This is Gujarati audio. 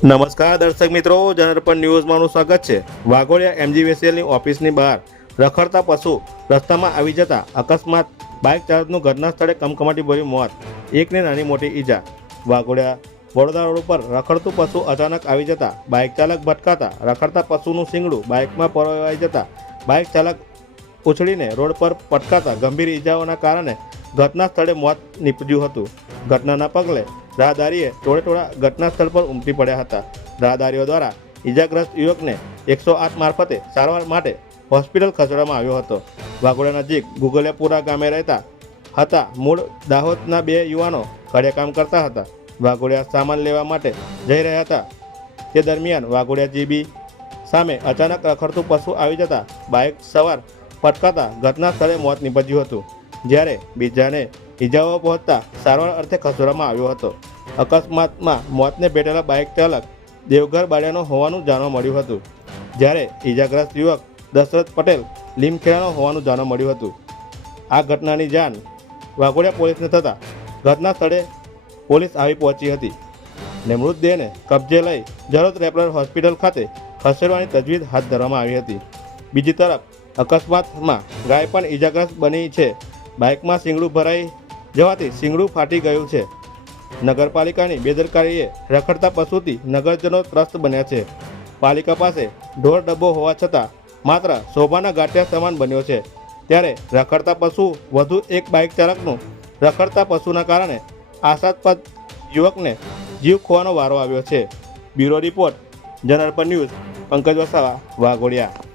નમસ્કાર દર્શક મિત્રો, જનરપણ ન્યૂઝમાં સ્વાગત છે। વાઘોડિયા એમજીવીસીએલની ઓફિસની બહાર રખડતા પશુ રસ્તામાં આવી જતા અકસ્માત, બાઇક ચાલકનું ઘટના સ્થળે કમકમાટી ભર્યું મોત, એકને નાની મોટી ઈજા। વાઘોડિયા વડોદરા રોડ ઉપર રખડતું પશુ અચાનક આવી જતા બાઇક ચાલક ભટકાતા રખડતા પશુનું શિંગડું બાઇકમાં પરોવાઈ જતા બાઇક ચાલક ઉછળીને રોડ પર પટકાતા ગંભીર ઈજાઓના કારણે ઘટના સ્થળે મોત નીપજ્યું હતું। ઘટનાના પગલે રાહદારીએ ટોળેટોળા ઘટના સ્થળ પર ઉમટી પડ્યા હતા। રાહદારીઓ દ્વારા ઈજાગ્રસ્ત યુવકને 108 મારફતે સારવાર માટે હોસ્પિટલ ખસેડવામાં આવ્યો હતો। વાઘોડિયા નજીક ગુગલિયાપુરા ગામે રહેતા હતા મૂળ દાહોદના બે યુવાનો ઘરે કામ કરતા હતા। વાઘોડિયા સામાન લેવા માટે જઈ રહ્યા હતા તે દરમિયાન વાઘોડિયા જીબી સામે અચાનક રખડતું પશુ આવી જતા બાઇક સવાર પટકાતા ઘટના સ્થળે મોત નીપજ્યું હતું, જ્યારે બીજાને ઈજાઓ પહોંચતા સારવાર અર્થે ખસેડવામાં આવ્યો હતો। અકસ્માતમાં મોતને ભેટેલા બાઇક ચાલક દેવઘર બાડિયાનો હોવાનું જાણવા મળ્યું હતું, જ્યારે ઈજાગ્રસ્ત યુવક દશરથ પટેલ લીમખેડાનો હોવાનું જાણવા મળ્યું હતું। આ ઘટનાની જાણ વાઘોડિયા પોલીસને થતાં ઘટના સ્થળે પોલીસ આવી પહોંચી હતી અને મૃતદેહને કબજે લઈ જરોદ રેફરલ હોસ્પિટલ ખાતે ખસેડવાની તજવીજ હાથ ધરવામાં આવી હતી। બીજી તરફ અકસ્માતમાં ગાય પણ ઈજાગ્રસ્ત બની છે। બાઇકમાં શિંગડું ભરાઈ જવાથી શિંગડું ફાટી ગયું છે। નગરપાલિકાની બેદરકારીએ રખડતા પશુથી નગરજનો ત્રસ્ત બન્યા છે। પાલિકા પાસે ઢોર ડબ્બો હોવા છતાં માત્ર શોભાના ગાંઠિયા સમાન બન્યો છે, ત્યારે રખડતા પશુ વધુ એક બાઇક ચાલકનું રખડતા પશુના કારણે આશાસ્પદ યુવકને જીવ ખોવાનો વારો આવ્યો છે। બ્યુરો રિપોર્ટ, જનરપણ ન્યૂઝ, પંકજ વસાવા, વાઘોડિયા।